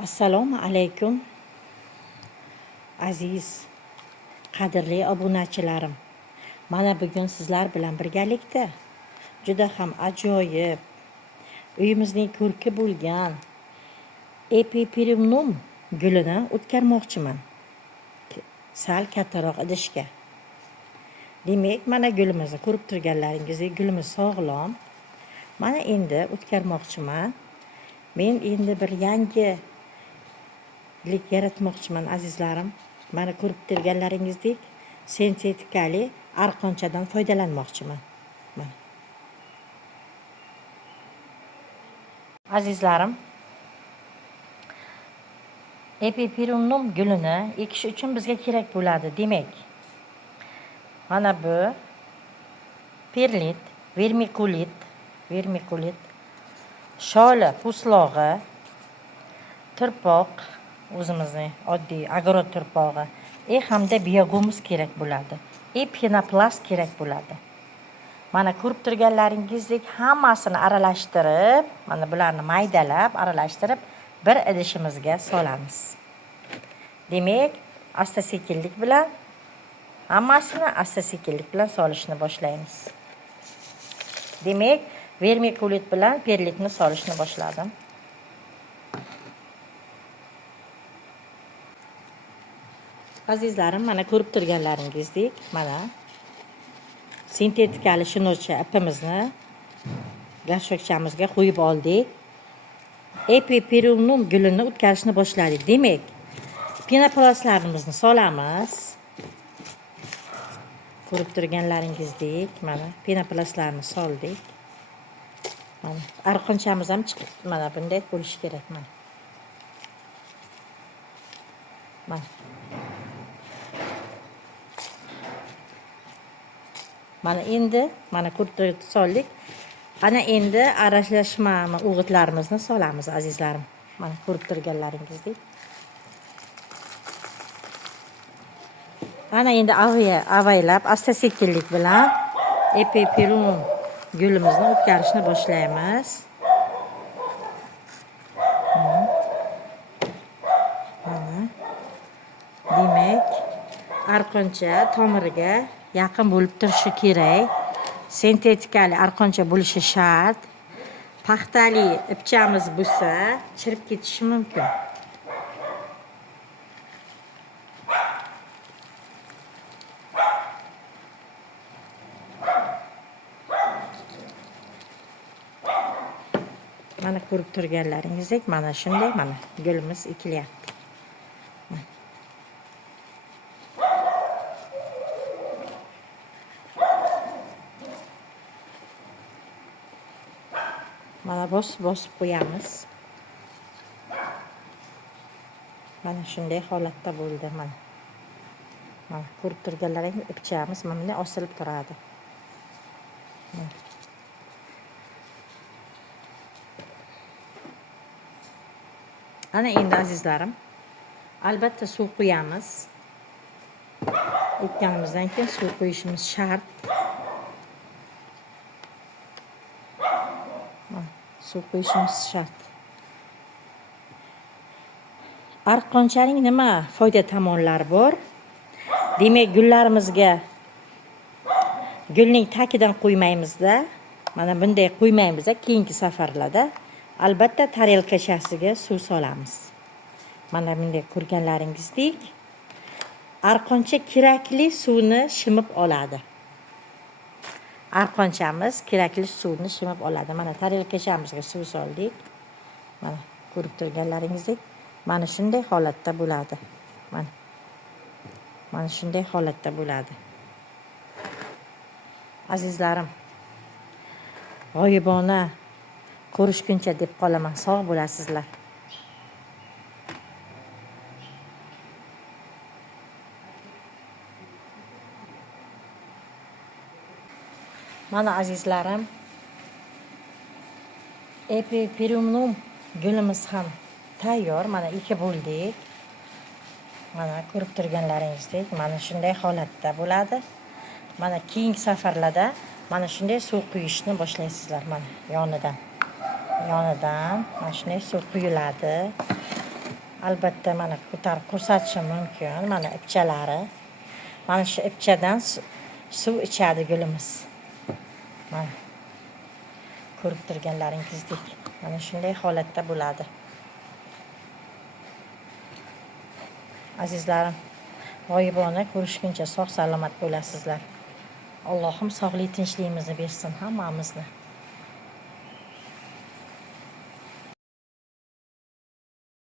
Assalomu alaykum aziz qadrli obunachilarim. Mana bugun sizlar bilan birgalikda juda ham ajoyib uyimizning ko'rki bo'lgan epiperium gulini o'tkarmoqchiman. Sal kattaroq idishga. Demak, mana gulimizni ko'rib turganlaringizdek gulimiz sog'lom. Mana endi o'tkarmoqchiman. Men endi bir yangi yaratmoqchiman azizlarim. Mana ko'rib turganlaringizdek sintetikali arqonchadan foydalanmoqchiman. Mana. Azizlarim, epiperium gulini ekish uchun bizga kerak bo'ladi. Demak, mana bu perlit, vermikulit, sholi po'slog'i, turpoq, o'zimizning oddiy agro turpog'i, hamda biogumuz kerak bo'ladi. Penoplast kerak bo'ladi. Mana ko'rib turganlaringizdek hammasini aralashtirib, mana bularni maydalab, aralashtirib bir idishimizga solamiz. Demak, asta-sekinlik bilan hammasini asta-sekinlik bilan solishni boshlaymiz. Demak, vermikulit bilan perlitni solishni boshladim. Azizlarim, mana ko'rib turganlaringizdek, mana sintetikali shinurcha ipimizni gashokchamizga qo'yib oldik. Epiperium gulini o'tkazishni boshladik. Demak, penoplastlarimizni solamiz. Ko'rib turganlaringizdek, mana penoplastlarni soldik. Mana arqonchamiz ham chiqib, mana bunday bo'lishi kerak. Mana endi mana ko'rib soldik. Ana endi aralashma o'g'itlarimizni solamiz azizlarim. Mana ko'rib turganlaringizdek. Ana endi avaylab asta-sekinlik bilan epiperium gulimizni o'tkazishni boshlaymiz. Mana. Demak, arqoncha tomiriga yaqin bo'lib turishi kerak. Sintetikali arqoncha bo'lishi shart. Paxtali ipchamiz bo'lsa, chirib ketishi mumkin. Mana ko'rib turganlaringizdek, mana shunday mana gulimiz ekilyapti. Mana bosib qo'yamiz. Mana shunday holatda bo'ldi. Mana ko'rib turganlaringiz ipchamiz mana osilib turadi. Ana endi azizlarim, albatta suv qo'yamiz. Ekkanimizdan keyin suv qo'yishimiz shart. Suv qo'yishimiz shart. Arqonchaning nima foyda tomonlari bor? Demak, gullarimizga gulning tagidan qo'ymaymiz-da. Mana bunday qo'ymaymiz-da, keyingi safarlarda albatta tarelkachasiga suv solamiz. Mana bunday ko'rganlaringizdek, arqoncha kerakli suvni shimib oladi. Arqonchamiz kerakli suvni shimib oladi. Mana tarelkachamizga suv soldik. Mana ko'rib turganlaringizdek, mana shunday holatda bo'ladi. Mana shunday holatda bo'ladi. Azizlarim, g'oyibona ko'rishguncha deb qolaman. Sog' bo'lasizlar. Mana azizlarim, epiperium gulimiz ham tayyor. Mana ekib bo'ldik. Mana ko'rib turganlaringizdek, mana shunday holatda bo'ladi. Mana keyingi safarlarda mana shunday suv quyishni boshlaysizlar. Mana yonidan mana shunday suv quyiladi. albatta mana ko'tarib ko'rsatishim mumkin. Mana ipchalari. Mana shu ipchadan suv ichadi gulimiz. Mana ko'rib turganlaringizdek mana shunday holatda bo'ladi. Azizlarim, g'oyibona ko'rishguncha sog' salomat bo'lasizlar. Allohim sog'lik tinchligimizni bersin hammamizni.